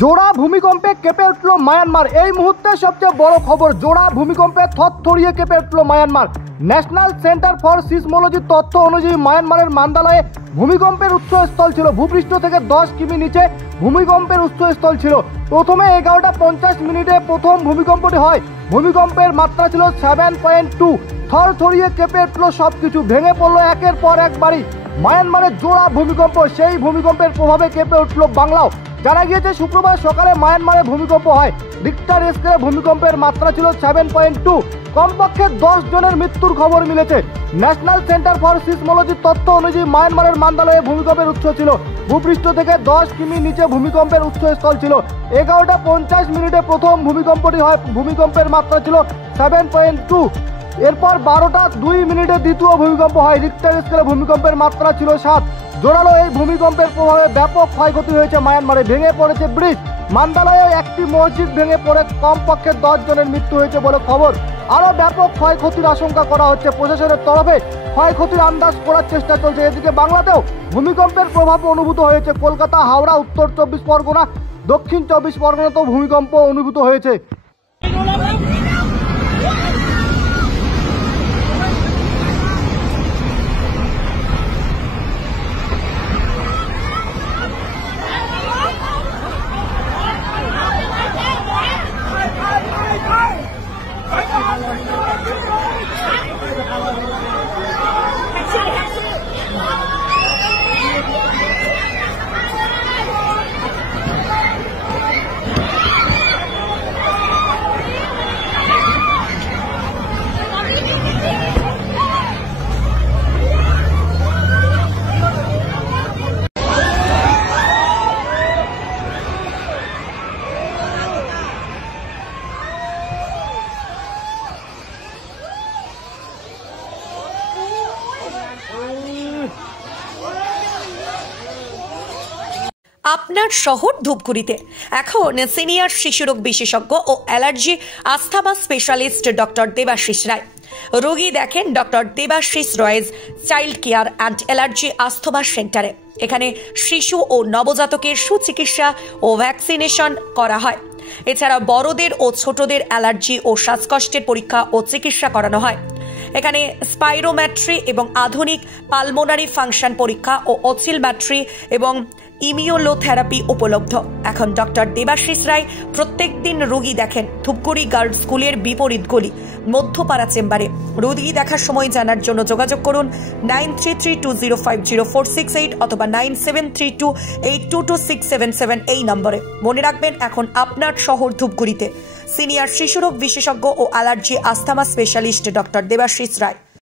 জোড়া ভূমিকম্পে কেঁপে উঠল মায়ানমার। এই মুহূর্তে সবচেয়ে বড় খবর, জোড়া ভূমিকম্পে থরথরিয়ে কেঁপে উঠল মায়ানমার। ন্যাশনাল সেন্টার ফর সিসমোলজির তথ্য অনুযায়ী মায়ানমারের মান্দালয়ে ভূমিকম্পের উৎসস্থল ছিল। ভূপৃষ্ঠ থেকে 10 কিমি নিচে ভূমিকম্পের উৎসস্থল ছিল। প্রথমে 11:50 প্রথম ভূমিকম্পটি হয়। ভূমিকম্পের মাত্রা ছিল 7.2। থরথরিয়ে কেঁপে উঠল সবকিছু, ভেঙে পড়লো একের পর এক বাড়ি। মায়ানমারের জোড়া ভূমিকম্প, সেই ভূমিকম্পের প্রভাবে কেঁপে উঠল বাংলাও। জানা গিয়েছে শুক্রবার সকালে মায়ানমারে ভূমিকম্প হয়। রিক্টার স্কেলে ভূমিকম্পের মাত্রা ছিল 7.2। কমপক্ষে 10 জনের মৃত্যুর খবর মিলেছে। ন্যাশনাল সেন্টার ফর সিসমোলজির তথ্য অনুযায়ী মায়ানমারের মান্দালয়ে ভূমিকম্পের উৎস ছিল। ভূপৃষ্ঠ থেকে 10 কিমি নিচে ভূমিকম্পের উৎসস্থল ছিল। 11:50 প্রথম ভূমিকম্পটি হয়। ভূমিকম্পের মাত্রা ছিল 7.2। এরপর 12:02 দ্বিতীয় ভূমিকম্প হয়। রিক্টার স্কেলে ভূমিকম্পের মাত্রা ছিল 7। জোরালো এই ভূমিকম্পের প্রভাবে ব্যাপক ক্ষয়ক্ষতি হয়েছে মায়ানমারে। ভেঙে পড়েছে ব্রিজ। মান্দালয়ে একটি মসজিদ ভেঙে পড়ে কমপক্ষে 10 জনের মৃত্যু হয়েছে বলে খবর। আরও ব্যাপক ক্ষয়ক্ষতির আশঙ্কা করা হচ্ছে। প্রশাসনের তরফে ক্ষয়ক্ষতির আন্দাজ করার চেষ্টা চলছে। এদিকে বাংলাতেও ভূমিকম্পের প্রভাব অনুভূত হয়েছে। কলকাতা, হাওড়া, উত্তর 24 পরগনা, দক্ষিণ 24 পরগনাতেও ভূমিকম্প অনুভূত হয়েছে। আপনার শহর ধূপগুড়িতে এখন সিনিয়র শিশুরোগ বিশেষজ্ঞ ও allergy asthma specialist doctor Debashis Roy. রোগী দেখেন doctor Debashis Roy's child care and allergy asthma সেন্টারে। এখানে শিশু ও নবজাতকের সুচিকিৎসা ও ভ্যাকসিনেশন করা হয়। এছাড়া বড়দের ও ছোটদের অ্যালার্জি ও শ্বাসকষ্টের পরীক্ষা ও চিকিৎসা করানো হয়। এখানে স্পাইরোমেট্রি এবং আধুনিক পালমোনারি ফাংশন পরীক্ষা ও অসিলমেট্রি এবং ইমিউনোথেরাপি উপলব্ধ। এখন ডক্টর দেবাশিস রায় প্রত্যেক দিন রোগী দেখেন ধূপগুড়ি গার্লস স্কুলের বিপরীত গলি মধ্যপাড়া চেম্বারে। রোগী দেখার সময় জানার জন্য যোগাযোগ করুন 9332050468 অথবা 9732822677 এই নম্বরে। মনে রাখবেন, এখন আপনার শহর ধূপগুড়িতে সিনিয়র শিশুরোগ বিশেষজ্ঞ ও allergy asthma specialist doctor Debashis রায়।